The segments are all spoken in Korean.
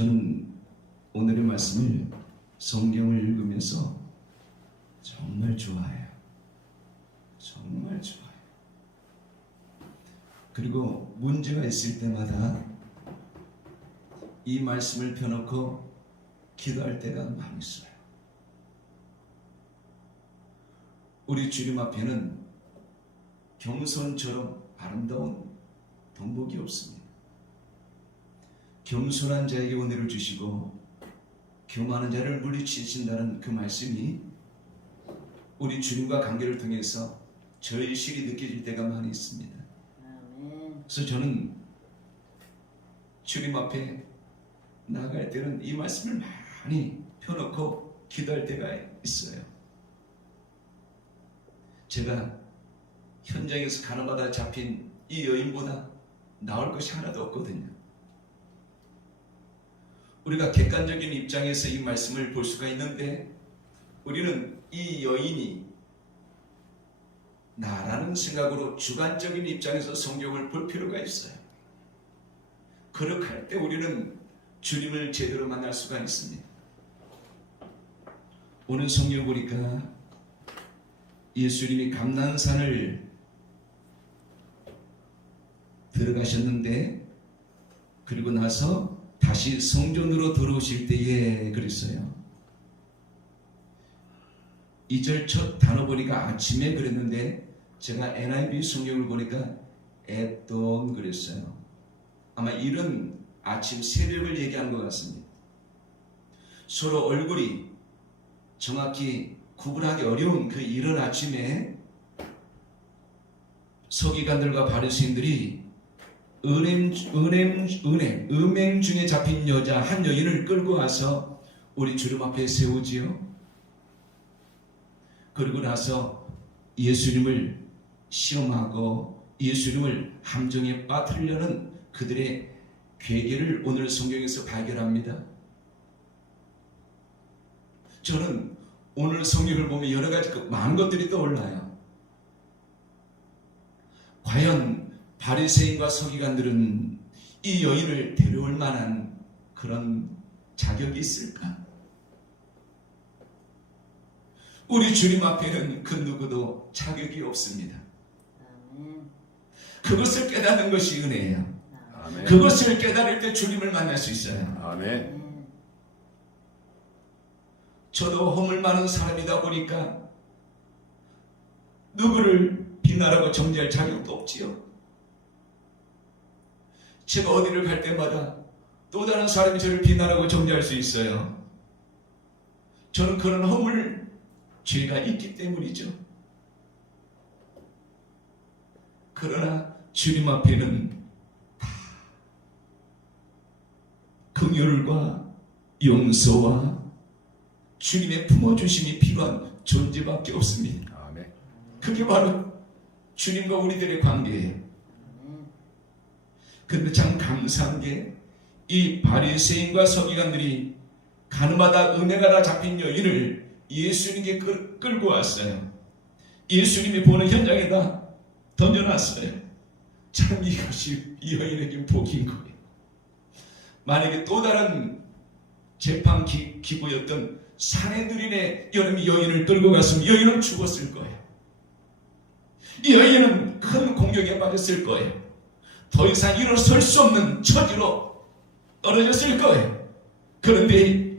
저는 오늘의 말씀을 성경을 읽으면서 정말 좋아해요. 정말 좋아해요. 그리고 문제가 있을 때마다 이 말씀을 펴놓고 기도할 때가 많이 있어요. 우리 주님 앞에는 경손처럼 아름다운 동복이 없습니다. 겸손한 자에게 은혜를 주시고 교만한 자를 물리치신다는 그 말씀이 우리 주님과 관계를 통해서 절실히 느껴질 때가 많이 있습니다. 그래서 저는 주님 앞에 나아갈 때는 이 말씀을 많이 펴놓고 기도할 때가 있어요. 제가 현장에서 가늠하다 잡힌 이 여인보다 나을 것이 하나도 없거든요. 우리가 객관적인 입장에서 이 말씀을 볼 수가 있는데 우리는 이 여인이 나라는 생각으로 주관적인 입장에서 성경을 볼 필요가 있어요. 그렇게 할 때 우리는 주님을 제대로 만날 수가 있습니다. 오늘 성경 보니까 예수님이 감난산을 들어가셨는데 그리고 나서 다시 성전으로 들어오실 때에 그랬어요. 2절 첫 단어 보니까 아침에 그랬는데 제가 NIV 성경을 보니까 at dawn 그랬어요. 아마 이런 아침 새벽을 얘기한 것 같습니다. 서로 얼굴이 정확히 구분하기 어려운 그 이른 아침에 서기관들과 바리새인들이 음행 중에 잡힌 여자 한 여인을 끌고 와서 우리 주님 앞에 세우지요. 그리고 나서 예수님을 시험하고 예수님을 함정에 빠뜨리려는 그들의 괴계를 오늘 성경에서 발견합니다. 저는 오늘 성경을 보면 여러 가지 많은 것들이 떠올라요. 과연 바리새인과 서기관들은 이 여인을 데려올 만한 그런 자격이 있을까? 우리 주님 앞에는 그 누구도 자격이 없습니다. 그것을 깨닫는 것이 은혜예요. 아멘. 그것을 깨달을 때 주님을 만날 수 있어요. 아멘. 저도 허물 많은 사람이다 보니까 누구를 비난하고 정죄할 자격도 없지요. 제가 어디를 갈 때마다 또 다른 사람이 저를 비난하고 정죄할 수 있어요. 저는 그런 허물, 죄가 있기 때문이죠. 그러나 주님 앞에는 다 긍휼과 용서와 주님의 품어주심이 필요한 존재밖에 없습니다. 아멘. 그게 바로 주님과 우리들의 관계예요. 근데 참 감사한 게 이 바리새인과 서기관들이 가늠하다 은혜가 잡힌 여인을 예수님께 끌고 왔어요. 예수님이 보는 현장에다 던져놨어요. 참 이것이 이 여인에게 복인 거예요. 만약에 또 다른 재판 기구였던 사내들인의 여인을 끌고 갔으면 여인은 죽었을 거예요. 이 여인은 큰 공격에 맞았을 거예요. 더 이상 일어설 수 없는 처지로 떨어졌을 거예요. 그런데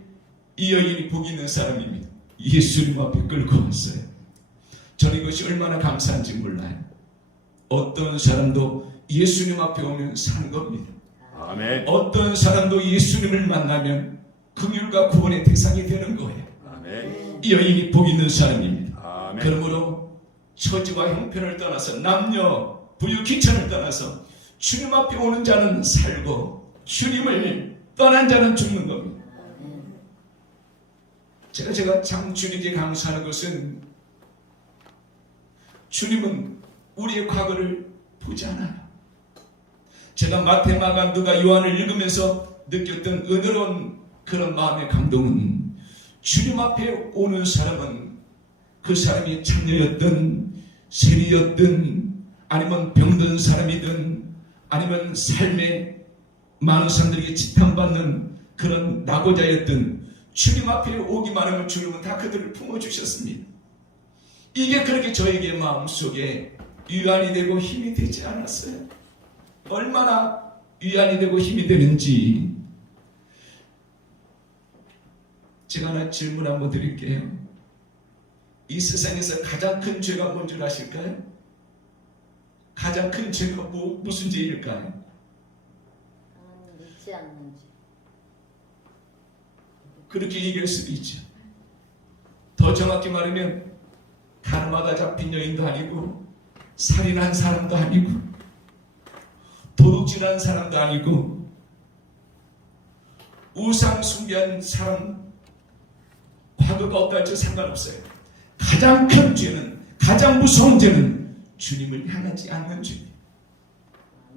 이 여인이 복 있는 사람입니다. 예수님 앞에 끌고 왔어요. 저는 이것이 얼마나 감사한지 몰라요. 어떤 사람도 예수님 앞에 오면 산 겁니다. 아멘. 어떤 사람도 예수님을 만나면 긍휼과 구원의 대상이 되는 거예요. 아멘. 이 여인이 복 있는 사람입니다. 아멘. 그러므로 처지와 형편을 떠나서 남녀 부유 귀천을 떠나서 주님 앞에 오는 자는 살고 주님을 떠난 자는 죽는 겁니다. 제가 참 주님께 감사하는 것은 주님은 우리의 과거를 보지 않아요. 제가 마태, 마가, 누가, 요한을 읽으면서 느꼈던 은혜로운 그런 마음의 감동은 주님 앞에 오는 사람은 그 사람이 창녀였든 세리였든 아니면 병든 사람이든 아니면 삶에 많은 사람들에게 지탄받는 그런 낙오자였던 주님 앞에 오기만 하면 주님은 다 그들을 품어주셨습니다. 이게 그렇게 저에게 마음속에 위안이 되고 힘이 되지 않았어요. 얼마나 위안이 되고 힘이 되는지 제가 하나 질문 한번 드릴게요. 이 세상에서 가장 큰 죄가 뭔 줄 아실까요? 가장 큰 죄가 무슨 죄일까요? 하나님 믿지 않는 죄. 그렇게 얘기할 수도 있죠. 더 정확히 말하면 가늠하다 잡힌 여인도 아니고 살인한 사람도 아니고 도둑질한 사람도 아니고 우상 숭배한 사람 과거가 어떨지 상관없어요. 가장 큰 죄는, 가장 무서운 죄는 주님을 향하지 않는 죄입니다.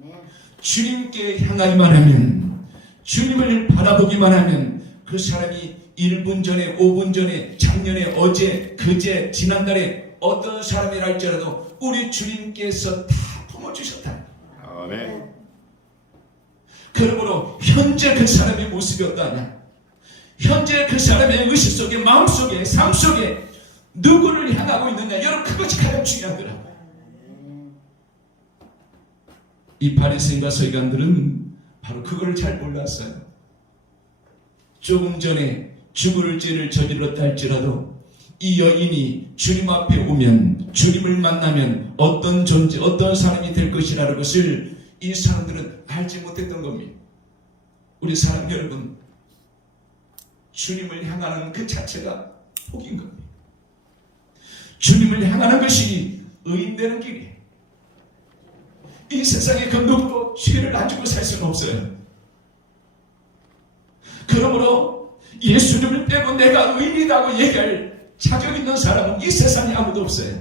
아멘. 주님께 향하기만 하면, 주님을 바라보기만 하면 그 사람이 1분 전에, 5분 전에, 작년에, 어제, 그제, 지난달에 어떤 사람이라 할지라도 우리 주님께서 다 품어주셨다. 아멘. 그러므로 현재 그 사람의 모습이 어떠하냐, 현재 그 사람의 의식 속에, 마음 속에, 삶 속에 누구를 향하고 있느냐, 여러분 그것이 가장 중요한 거라. 이 바리새인과 서기관들은 바로 그걸 잘 몰랐어요. 조금 전에 죽을 죄를 저질렀다 할지라도 이 여인이 주님 앞에 오면, 주님을 만나면 어떤 존재, 어떤 사람이 될 것이라는 것을 이 사람들은 알지 못했던 겁니다. 우리 사람 여러분, 주님을 향하는 그 자체가 복인 겁니다. 주님을 향하는 것이 의인되는 길이에요. 이 세상에 그 누구도 죄를 안 주고 살 수는 없어요. 그러므로 예수님을 빼고 내가 의인이라고 얘기할 자격 있는 사람은 이 세상에 아무도 없어요.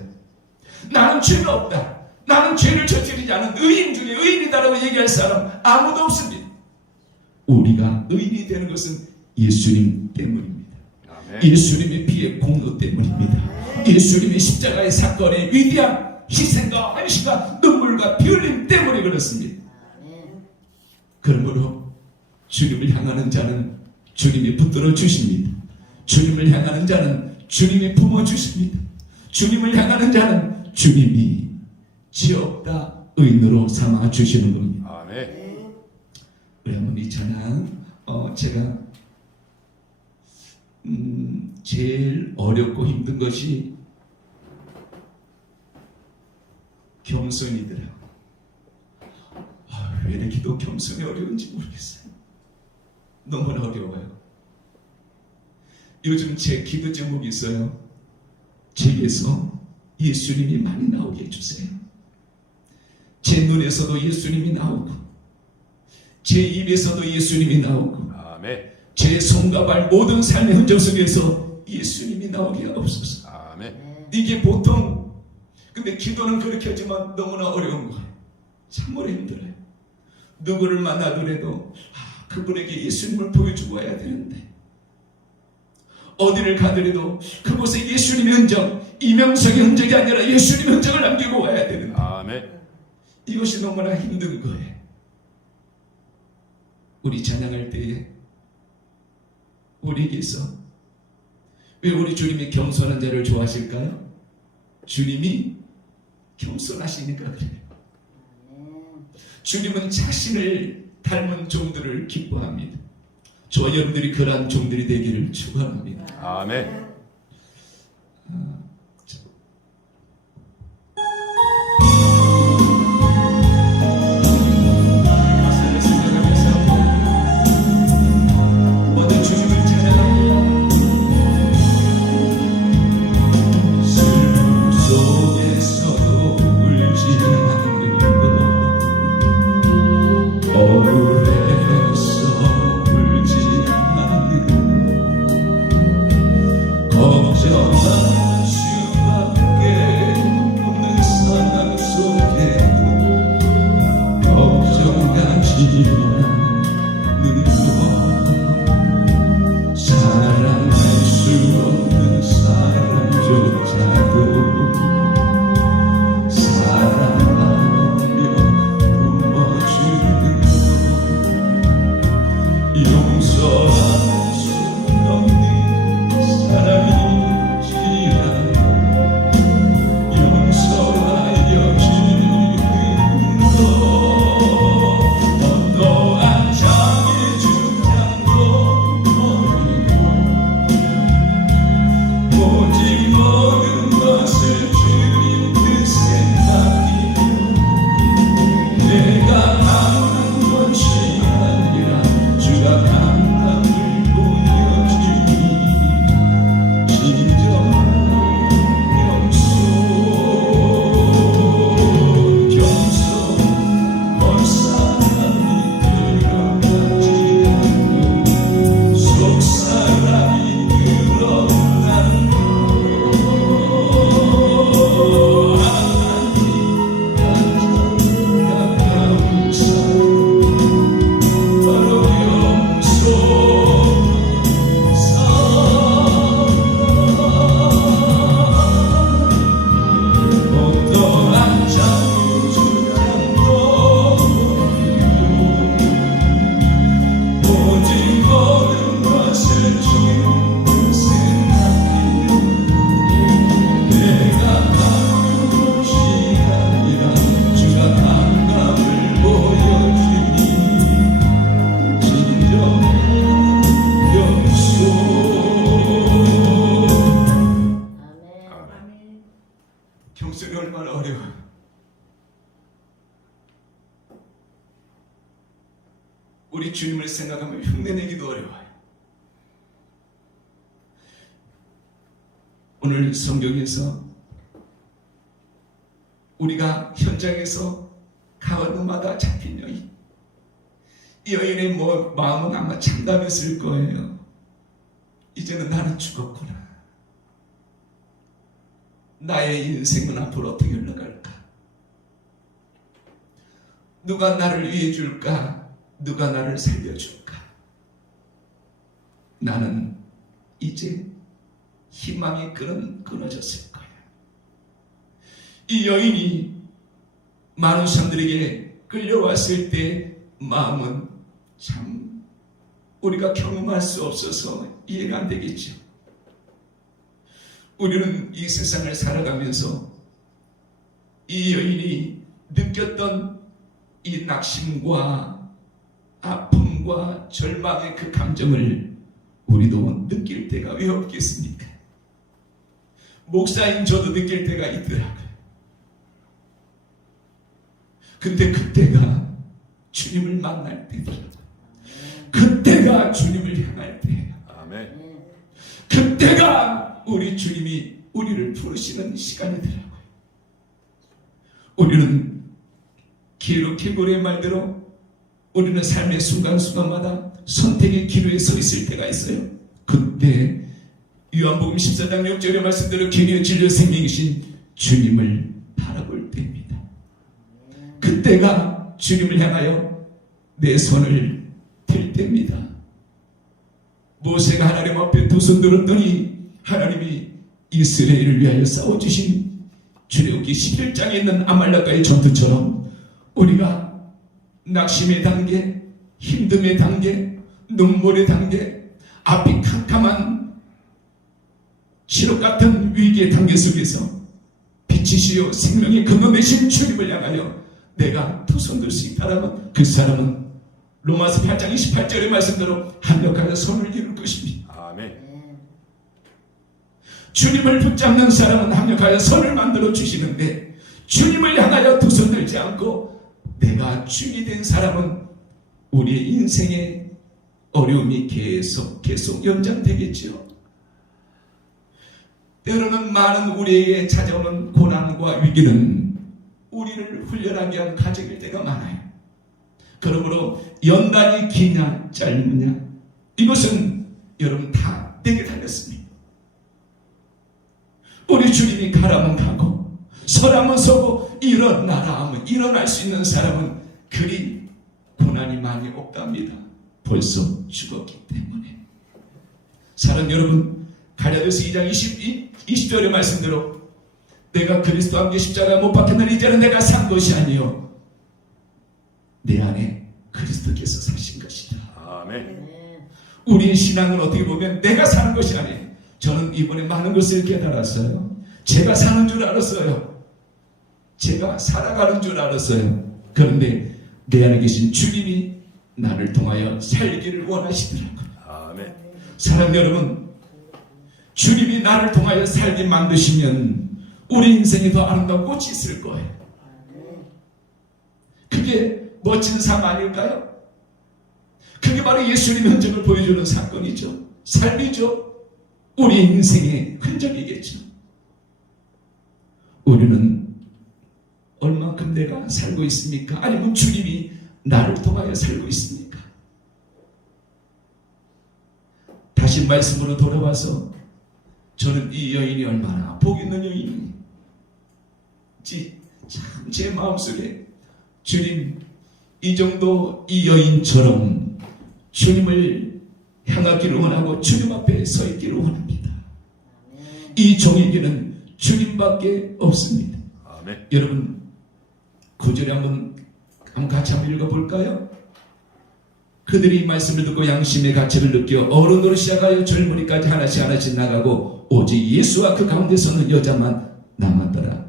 나는 죄가 없다, 나는 죄를 저지르지 않은 의인 중에 의인이다라고 얘기할 사람 아무도 없습니다. 우리가 의인이 되는 것은 예수님 때문입니다. 아멘. 예수님의 피의 공로 때문입니다. 예수님의 십자가의 사건의 위대한 희생과 헌신과 눈물과 피 흘림 때문에 그렇습니다. 아멘. 그러므로 주님을 향하는 자는 주님이 붙들어 주십니다. 주님을 향하는 자는 주님이 품어 주십니다. 주님을 향하는 자는 주님이 지었다 의인으로 삼아 주시는 겁니다. 아멘. 그러면 이 찬양 제가 제일 어렵고 힘든 것이 겸손이더라고요. 왜 이렇게 또 겸손이 어려운지 모르겠어요. 너무나 어려워요. 요즘 제 기도 제목이 있어요. 제게서 예수님이 많이 나오게 해주세요. 제 눈에서도 예수님이 나오고, 제 입에서도 예수님이 나오고, 아멘. 제 손과 발 모든 삶의 흔적 속에서 예수님이 나오게 하옵소서. 아멘. 이게 보통, 근데 기도는 그렇게 하지만 너무나 어려운 거예요. 참으로 힘들어요. 누구를 만나더라도 그분에게 예수님을 보여주고 와야 되는데, 어디를 가더라도 그곳에 예수님의 흔적, 이명석의 흔적이 아니라 예수님의 흔적을 남기고 와야 되는데, 아멘. 이것이 너무나 힘든 거예요. 우리 찬양할 때에 우리에게서, 왜 우리 주님이 겸손한 자를 좋아하실까요? 주님이 겸손하시니까 그래요. 주님은 자신을 닮은 종들을 기뻐합니다. 저와 여러분들이 그러한 종들이 되기를 축원합니다. 아멘. 가사를 생각하면서 먼저 주님을 찬양합니다. 슬픔 속에서도 울지 않는 것, 억울해서 울지 않는 것, 걱정할 수 우리 주님을 생각하면 흉내내기도 어려워요. 오늘 성경에서 우리가 현장에서 가는마다 잡힌 여인, 이 여인의 마음은 아마 참담했을 거예요. 이제는 나는 죽었구나. 나의 인생은 앞으로 어떻게 흘러갈까? 누가 나를 위해 줄까? 누가 나를 살려줄까? 나는 이제 희망이 끊어졌을 거야. 이 여인이 많은 사람들에게 끌려왔을 때 마음은 참 우리가 경험할 수 없어서 이해가 안 되겠죠. 우리는 이 세상을 살아가면서 이 여인이 느꼈던 이 낙심과 아픔과 절망의 그 감정을 우리도 느낄 때가 왜 없겠습니까? 목사인 저도 느낄 때가 있더라고요. 근데 그때가 주님을 만날 때더라고요. 그때가 주님을 향할 때예요. 아멘. 그때가 우리 주님이 우리를 부르시는 시간이더라고요. 우리는 기록해고의 말대로 우리는 삶의 순간순간마다 선택의 기로에 서 있을 때가 있어요. 그때 요한복음 14장 6절의 말씀대로 길이여 진리여 생명이신 주님을 바라볼 때입니다. 그때가 주님을 향하여 내 손을 들 때입니다. 모세가 하나님 앞에 두 손 들었더니 하나님이 이스라엘을 위하여 싸워주신 출애굽기 11장에 있는 아말렉과의 전투처럼 우리가 낙심의 단계, 힘듦의 단계, 눈물의 단계, 앞이 캄캄한 시록 같은 위기의 단계 속에서 빛이시요 생명의 근원 되신 주님을 향하여 내가 두 손 들 수 있다라면 그 사람은 로마서 8장 28절의 말씀대로 합력하여 손을 이룰 것입니다. 아멘. 주님을 붙잡는 사람은 합력하여 선을 만들어 주시는데 주님을 향하여 두 손 들지 않고 내가 주이 된 사람은 우리의 인생의 어려움이 계속 연장되겠지요. 때로는 많은 우리에게 찾아오는 고난과 위기는 우리를 훈련하기 위한 과정일 때가 많아요. 그러므로 연단이 기냐 짧느냐 이것은 여러분 다 내게 달렸습니다. 우리 주님이 가라면 가고 서라면 서고 일어나라 하면 일어날 수 있는 사람은 그리 고난이 많이 없답니다. 벌써 죽었기 때문에. 사랑 여러분, 갈라디아서 2장 20절의 말씀대로 내가 그리스도와 함께 십자가에 못 박혔느니 이제는 내가 산 것이 아니요 내 안에 그리스도께서 사신 것이다. 아멘. 우리의 신앙은 어떻게 보면 내가 사는 것이 아니에요. 저는 이번에 많은 것을 깨달았어요. 제가 사는 줄 알았어요. 제가 살아가는 줄 알았어요. 그런데 내 안에 계신 주님이 나를 통하여 살기를 원하시더라고요. 아멘. 사랑 여러분, 주님이 나를 통하여 살게 만드시면 우리 인생에 더 아름다운 꽃이 있을 거예요. 그게 멋진 삶 아닐까요? 그게 바로 예수님의 흔적을 보여주는 사건이죠. 삶이죠. 우리 인생의 흔적이겠죠. 우리는 얼만큼 내가 살고 있습니까? 아니면 주님이 나를 통하여 살고 있습니까? 다시 말씀으로 돌아와서 저는 이 여인이 얼마나 복 있는 여인인지 참 제 마음속에 주님 이 정도 이 여인처럼 주님을 향하기를 원하고 주님 앞에 서 있기를 원합니다. 이 종에게는 주님밖에 없습니다. 아멘. 여러분 9절에 한번 같이 한번 읽어볼까요? 그들이 이 말씀을 듣고 양심의 가치를 느껴 어른으로 시작하여 젊은이까지 하나씩 나가고 오직 예수와 그 가운데 서는 여자만 남았더라.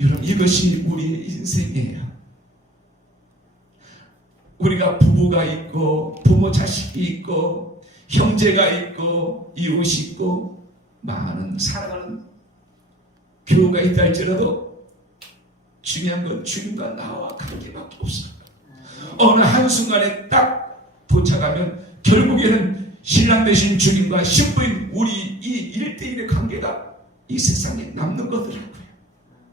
여러분 이것이 우리의 인생이에요. 우리가 부부가 있고 부모 자식이 있고 형제가 있고 이웃이 있고 많은 사랑하는 교우가 있다 할지라도 중요한 건 주님과 나와 관계밖에 없어요. 어느 한순간에 딱 쫓아가면 결국에는 신랑 되신 주님과 신부인 우리 이 1대1의 관계가 이 세상에 남는 거더라고요.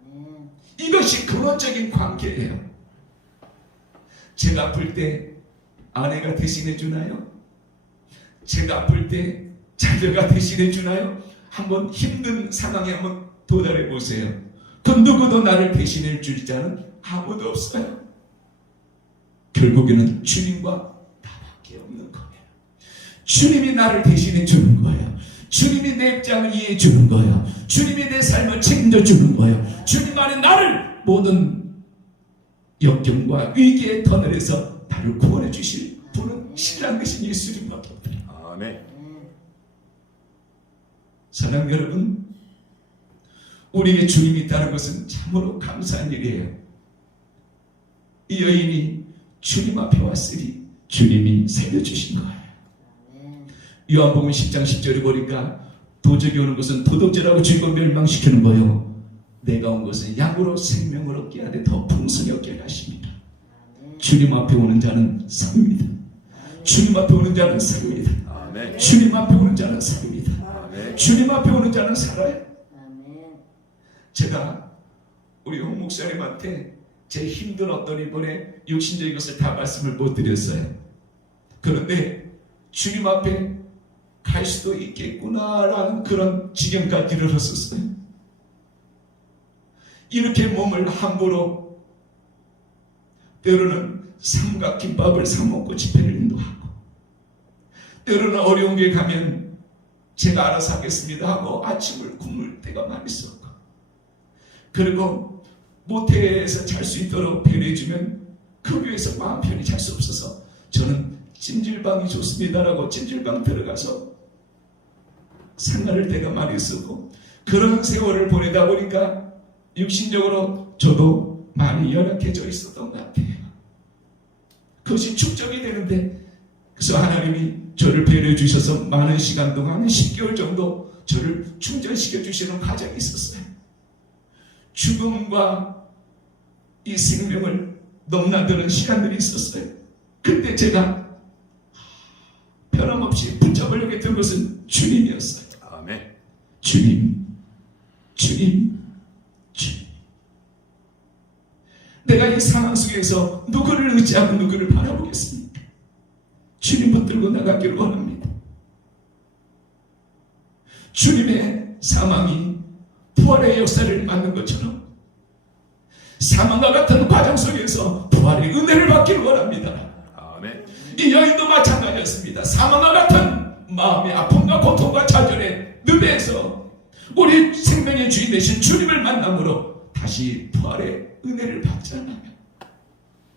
아멘. 이것이 근원적인 관계예요. 제가 아플 때 아내가 대신해 주나요? 제가 아플 때 자녀가 대신해 주나요? 한번 힘든 상황에 한번 도달해 보세요. 그 누구도 나를 대신해 줄 자는 아무도 없어요. 결국에는 주님과 나밖에 없는 거예요. 주님이 나를 대신해 주는 거예요. 주님이 내 입장을 이해해 주는 거예요. 주님이 내 삶을 책임져 주는 거예요. 주님 안에 나를 모든 역경과 위기의 터널에서 나를 구원해 주실 분은 신랑 되신 예수님밖에 없더라. 아멘. 사랑하는 여러분, 우리에게 주님이 있다는 것은 참으로 감사한 일이에요. 이 여인이 주님 앞에 왔으니 주님이 살려주신 거예요. 아멘. 요한복음 10장 10절에 보니까 도적이 오는 것은 도둑질하고 주인을 멸망시키는 거요. 내가 온 것은 양으로 생명을 얻게 하되 더 풍성히 얻게 하십니다. 아멘. 주님 앞에 오는 자는 삽니다. 주님 앞에 오는 자는 삽니다. 아멘. 주님 앞에 오는 자는 삽니다. 아멘. 주님 앞에 오는 자는 살아요. 아멘. 제가 우리 홍 목사님한테 제 힘든 어떤 이번에 육신적인 것을 다 말씀을 못 드렸어요. 그런데 주님 앞에 갈 수도 있겠구나라는 그런 지경까지 이르렀었어요. 이렇게 몸을 함부로 때로는 삼각김밥을 사먹고 집회를 인도하고 때로는 어려운 게 가면 제가 알아서 하겠습니다 하고 아침을 굶을 때가 많이 있었고 그리고 모텔에서 잘 수 있도록 배려해주면 그 교회에서 마음 편히 잘 수 없어서 저는 찜질방이 좋습니다라고 찜질방 들어가서 생활할 때가 많이 있었고 그런 세월을 보내다 보니까 육신적으로 저도 많이 연약해져 있었던 것 같아요. 그것이 축적이 되는데 그래서 하나님이 저를 배려해 주셔서 많은 시간 동안 10개월 정도 저를 충전시켜 주시는 과정이 있었어요. 죽음과 이 생명을 넘나드는 시간들이 있었어요. 그때 제가 변함없이 붙잡으려고 했던 것은 주님이었어요. 아멘. 주님, 주님, 주님. 내가 이 상황 속에서 누구를 의지하고 누구를 바라보겠습니까? 주님 붙들고 나가기를 원합니다. 주님의 사망이 부활의 역사를 맞는 것처럼 사망과 같은 과정 속에서 부활의 은혜를 받기를 원합니다. 아멘. 이 여인도 마찬가지였습니다. 사망과 같은 마음의 아픔과 고통과 좌절의 늪에서 우리 생명의 주인 되신 주님을 만남으로 다시 부활의 은혜를 받잖아요.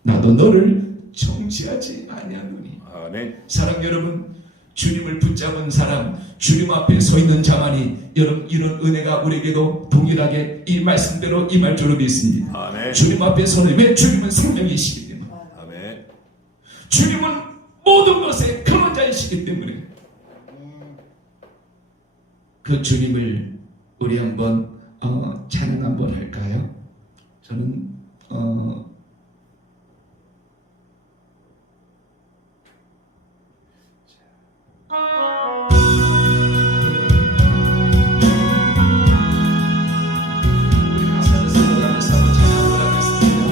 나도 너를 정지하지 아니하노니. 아멘. 사랑 여러분, 주님을 붙잡은 사람, 주님 앞에 서 있는 자만이 여러분 이런 은혜가 우리에게도 동일하게 이 말씀대로 임할 줄로 믿습니다. 아멘. 주님 앞에 서는 왜 주님은 생명이시기 때문에 아멘. 주님은 모든 것의 근원자이시기 때문에 아멘. 그 주님을 우리 한번 찬양 한번 할까요? 저는 우리 가사를 생각하면서 한번 찬양을 하겠습니다.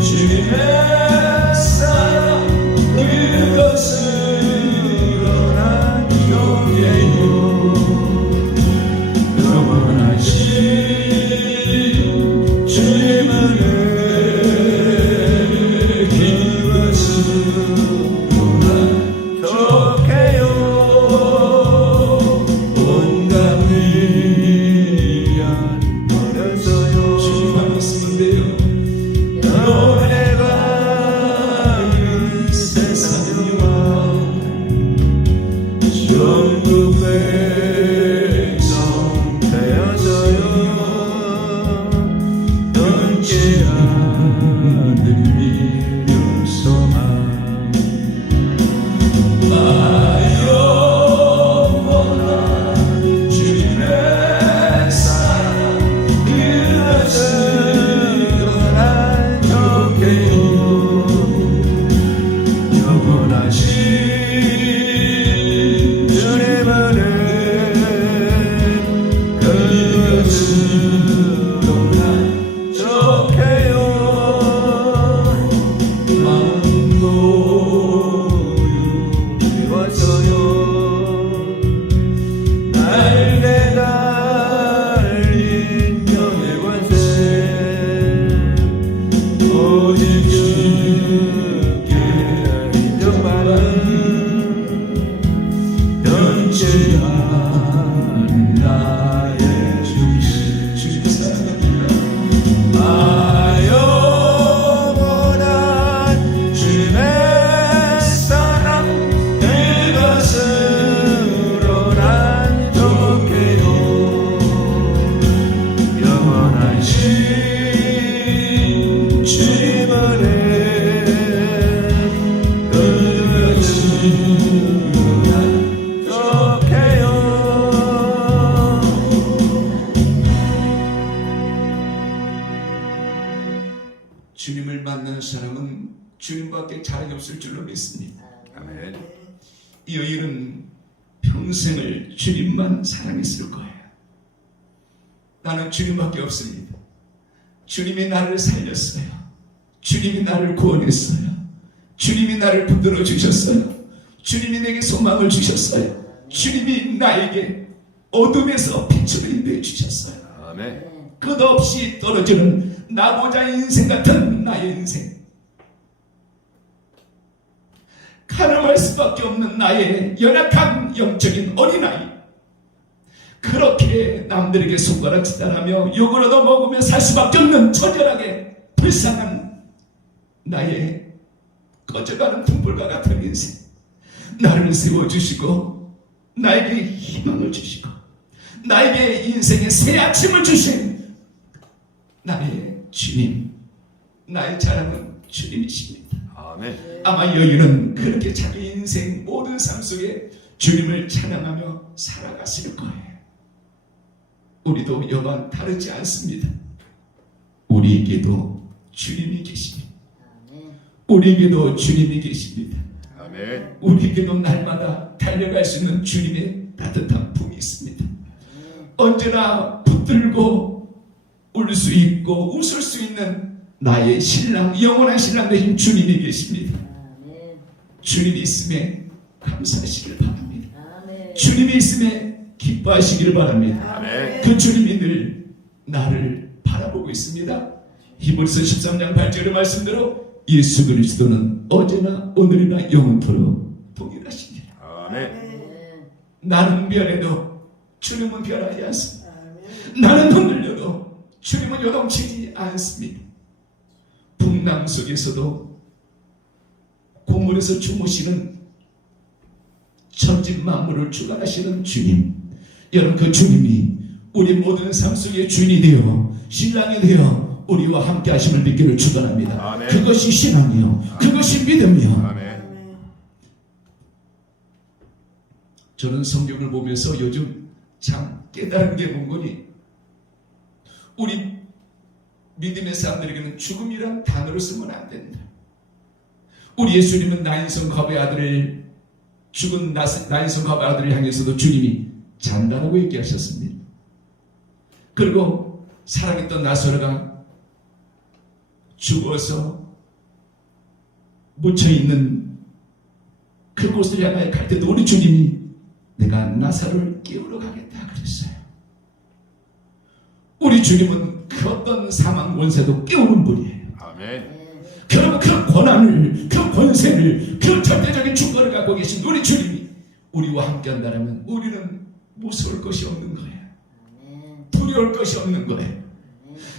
주님의 그것으로 난 족해요. 마음도 유리워서요. 날개 달린 명예 권세 오직 주께 인정받는 변치한 나의 중심. 주님의 사랑합니다. 영원한 주님의 사랑 그것으로 난 족해요. 영원하신 주님 은혜 그것으로 난 족해요. 주님을 만난 사람은 주님밖에 자랑이 없을 줄로 믿습니다. 아멘. 이 여인은 평생을 주님만 사랑했을 거예요. 나는 주님밖에 없습니다. 주님이 나를 살렸어요. 주님이 나를 구원했어요. 주님이 나를 붙들어 주셨어요. 주님이 내게 소망을 주셨어요. 주님이 나에게 어둠에서 빛으로 인도해 주셨어요. 아멘. 끝없이 떨어지는 나고자 인생 같은 나의 인생, 가늠할 수밖에 없는 나의 연약한 영적인 어린아이, 그렇게 남들에게 손가락 지단하며 욕을 얻어먹으며 살 수밖에 없는 처절하게 불쌍한 나의 꺼져가는 등불과 같은 인생, 나를 세워주시고 나에게 희망을 주시고 나에게 인생의 새 아침을 주신 나의 주님, 나의 자랑은 주님이십니다. 아멘. 아마 여인은 그렇게 자기 인생 모든 삶 속에 주님을 찬양하며 살아갔을 거예요. 우리도 여간 다르지 않습니다. 우리에게도 주님이 계십니다. 우리에게도 주님이 계십니다. 아멘. 우리에게도 날마다 달려갈 수 있는 주님의 따뜻한 품이 있습니다. 언제나 붙들고 울 수 있고 웃을 수 있는 나의 신랑, 영원한 신랑 되신 주님이 계십니다. 주님이 있음에 감사하시길 바랍니다. 주님이 있음에 기뻐하시기를 바랍니다. 아멘. 그 주님이 늘 나를 바라보고 있습니다. 히브리서 13장 8절의 말씀대로 예수 그리스도는 어제나 오늘이나 영원토록 동일하십니다. 아멘. 나는 변해도 주님은 변하지 않습니다. 나는 흔들려도 주님은 요동치지 않습니다. 풍랑 속에서도 고물에서 주무시는 천지 만물을 주관하시는 주님, 여러분 그 주님이 우리 모든 삶 속의 주인이 되어 신랑이 되어 우리와 함께 하심을 믿기를 축원합니다. 아멘. 그것이 신앙이요, 그것이 믿음이요. 아멘. 저는 성경을 보면서 요즘 참 깨달은 게 뭔거니, 우리 믿음의 사람들에게는 죽음이란 단어를 쓰면 안 된다. 우리 예수님은 나인성 갑의 아들을, 죽은 나인성 갑의 아들을 향해서도 주님이 잔다라고 얘기하셨습니다. 그리고 사랑했던 나사로가 죽어서 묻혀있는 그곳을 향하여 갈 때도 우리 주님이 내가 나사로를 깨우러 가겠다 그랬어요. 우리 주님은 그 어떤 사망 권세도 깨우는 분이에요. 아멘. 그럼 그 권한을, 그 권세를, 그 절대적인 주권을 갖고 계신 우리 주님이 우리와 함께 한다면 우리는 무서울 것이 없는 거예요. 두려울 것이 없는 거예요.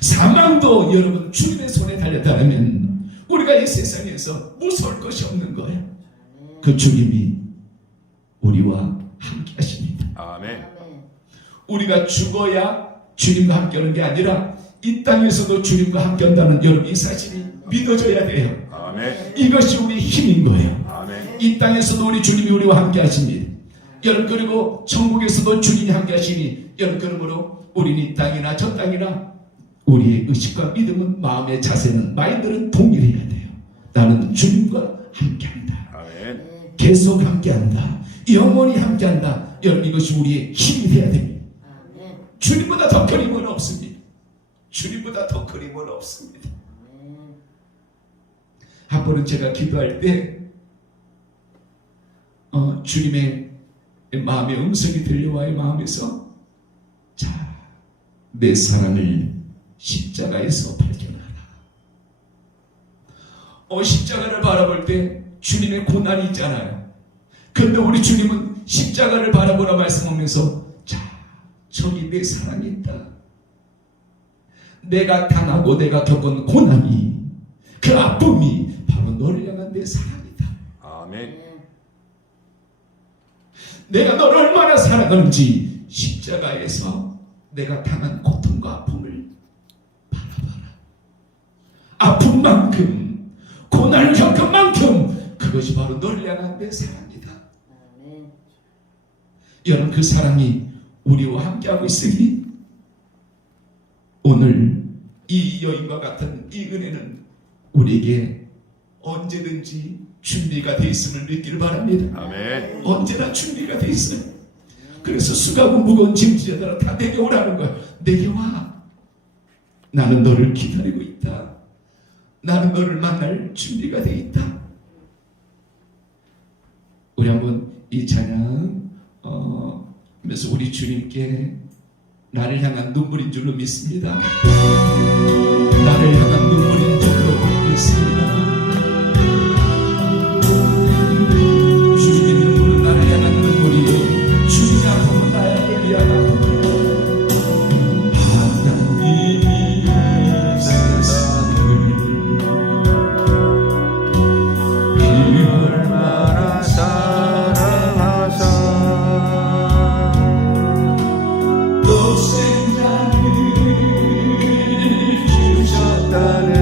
사망도 여러분 주님의 손에 달렸다면 우리가 이 세상에서 무서울 것이 없는 거예요. 그 주님이 우리와 함께 하십니다. 아멘. 우리가 죽어야 주님과 함께 하는 게 아니라 이 땅에서도 주님과 함께 한다는 여러분 이 사실이 믿어져야 돼요. 아멘. 이것이 우리의 힘인 거예요. 아멘. 이 땅에서도 우리 주님이 우리와 함께 하십니다. 여러분 그리고 천국에서도 주님이 함께 하시니 여러분 그러므로 우리는 이 땅이나 저 땅이나 우리의 의식과 믿음은, 마음의 자세는, 마인드는 동일해야 돼요. 나는 주님과 함께한다. 아멘. 계속 함께한다. 영원히 함께한다. 여러분 이것이 우리의 힘이 돼야 됩니다. 주님보다 더 큰 힘은 없습니다. 주님보다 더 큰 힘은 없습니다. 아멘. 한 번은 제가 기도할 때 주님의 마음의 음성이 들려와요. 마음에서 자, 내 사랑을 십자가에서 발견하라. 십자가를 바라볼 때 주님의 고난이 있잖아요. 근데 우리 주님은 십자가를 바라보라 말씀하면서 자, 저기 내 사랑이 있다. 내가 당하고 내가 겪은 고난이, 그 아픔이 바로 너를 향한 내 사랑이다. 아멘. 내가 너를 얼마나 사랑하는지 십자가에서 내가 당한 고통과 아픔을 바라봐라. 아픈 만큼, 고난을 겪은 만큼 그것이 바로 너를 향한 내 사랑이다. 아멘. 여러분, 그 사랑이 우리와 함께하고 있으니 오늘 이 여인과 같은 이 은혜는 우리에게 언제든지 준비가 되어 있음을 믿기를 바랍니다. 아멘. 언제나 준비가 되어 있어요. 그래서 수고하고 무거운 짐지자들아 다 내게 오라는 거야. 내게 와. 나는 너를 기다리고 있다. 나는 너를 만날 준비가 되어 있다. 우리 한번 이 찬양 하면서 우리 주님께 나를 향한 눈물인 줄로 믿습니다. 나를 향한 눈물인 줄로 믿습니다. 주님의 눈물은 나를 향한 눈물이요 주님의 아픔은 나를 위하다. 하나님이 세상을 얼마나 사랑하사 독생자를 주셨다. 주셨다는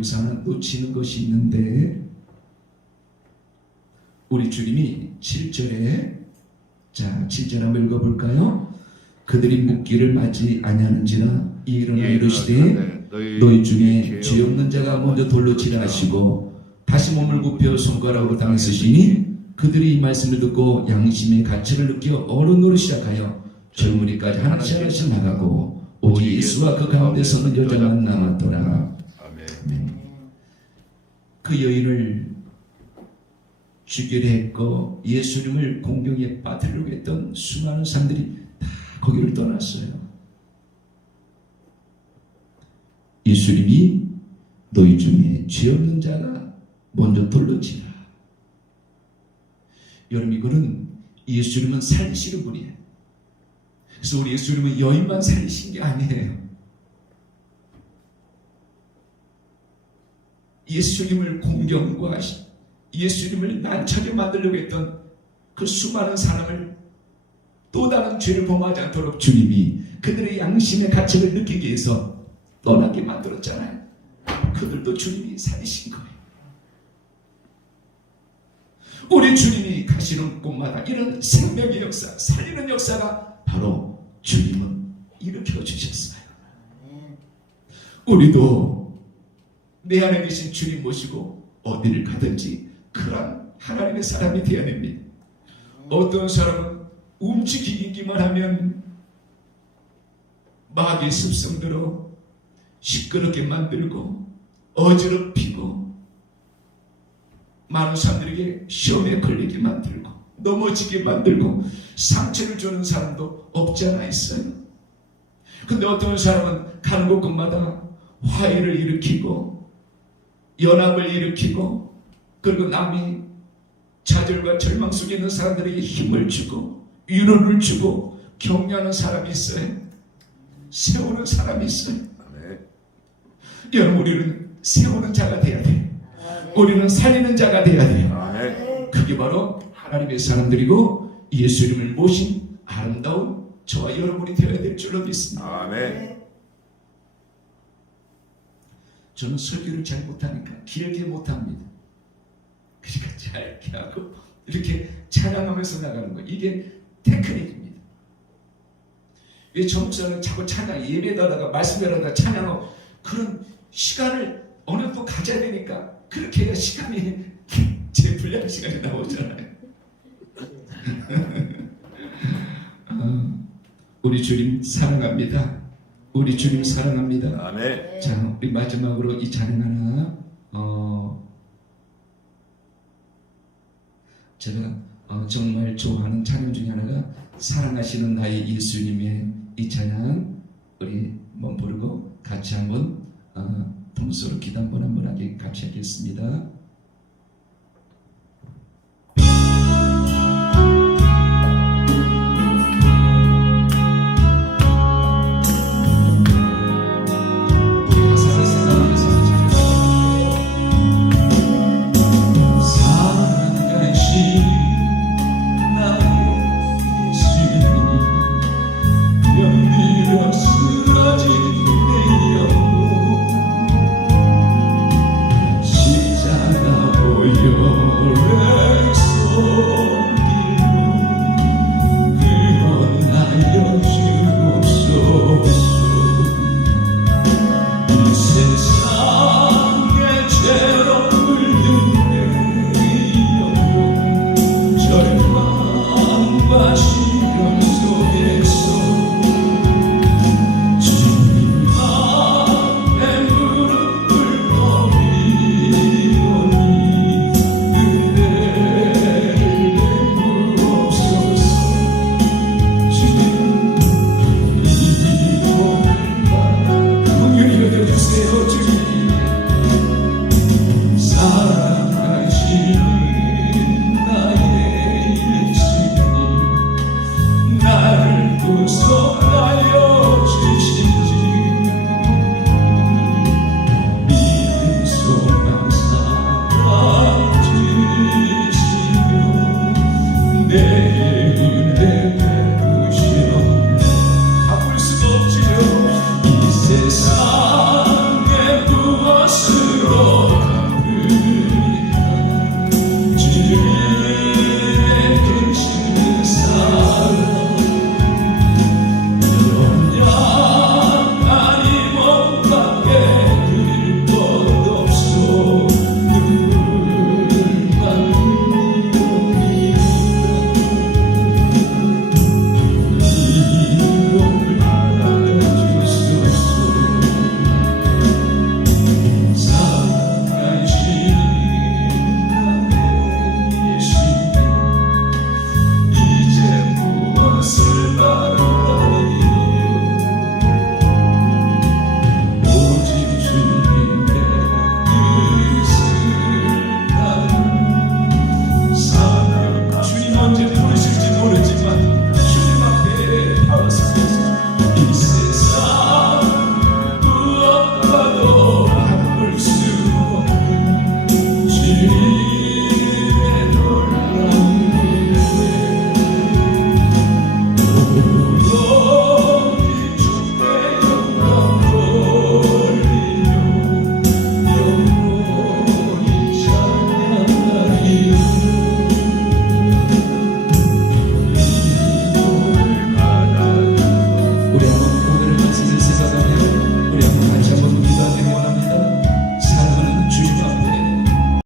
여기서 하나 놓치는 것이 있는데 우리 주님이 7절에 자 7절 한번 읽어볼까요? 그들이 묻기를 맞지 아니하는지라 이 일은 이르시되 너희 중에 죄 없는 자가 먼저 돌로 치라 하시고 다시 몸을 굽혀 손가락으로 땅에 쓰시니 그들이 이 말씀을 듣고 양심의 가치를 느껴 어른으로 시작하여 젊은이까지 하나씩 나가고 오직 예수와 그 가운데 서는 여자만 남았더라. 아멘. 그 여인을 죽이려 했고 예수님을 공경에 빠뜨리려고 했던 수많은 사람들이 다 거기를 떠났어요. 예수님이 너희 중에 죄 없는 자가 먼저 돌로 치라. 여러분 이거는 예수님은 살리시는 분이에요. 그래서 우리 예수님은 여인만 살리신 게 아니에요. 예수님을 공경과 예수님을 난처하게 만들려고 했던 그 수많은 사람을 또 다른 죄를 범하지 않도록 주님이 그들의 양심의 가치를 느끼기 위해서 떠나게 만들었잖아요. 그들도 주님이 살리신 거예요. 우리 주님이 가시는 곳마다 이런 생명의 역사, 살리는 역사가 바로 주님은 일으켜 주셨어요. 우리도 내 안에 계신 주님 모시고 어디를 가든지 그런 하나님의 사람이 되어야 됩니다. 어떤 사람은 움직이기만 하면 마귀의 습성대로 시끄럽게 만들고 어지럽히고 많은 사람들에게 시험에 걸리게 만들고 넘어지게 만들고 상처를 주는 사람도 없지 않아 있어요. 근데 어떤 사람은 가는 곳곳마다 화해를 일으키고 연합을 일으키고 그리고 남이 좌절과 절망 속에 있는 사람들에게 힘을 주고 위로를 주고 격려하는 사람이 있어요. 세우는 사람이 있어요. 아멘. 여러분 우리는 세우는 자가 돼야 돼요. 우리는 살리는 자가 돼야 돼요. 아멘. 그게 바로 하나님의 사람들이고 예수님을 모신 아름다운 저와 여러분이 되어야 될 줄로 믿습니다. 아멘. 저는 설교를 잘 못하니까 길게 못합니다. 그러니까 짧게 하고 이렇게 찬양하면서 나가는 거 이게 테크닉입니다. 왜 전목사는 자꾸 찬양 예배다가 말씀에다가 찬양하고 그런 시간을 어느 또 가져야 되니까 그렇게 해야 시간이 제 분량 시간이 나오잖아요. 우리 주님 사랑합니다. 우리 주님 사랑합니다. 아멘. 자, 우리 마지막으로 이 찬양 하나 제가 정말 좋아하는 찬양 중에 하나가 사랑하시는 나의 예수님의 이 찬양 우리 한번 부르고 같이 한번 동서로 기도 한번 하게 같이 하겠습니다.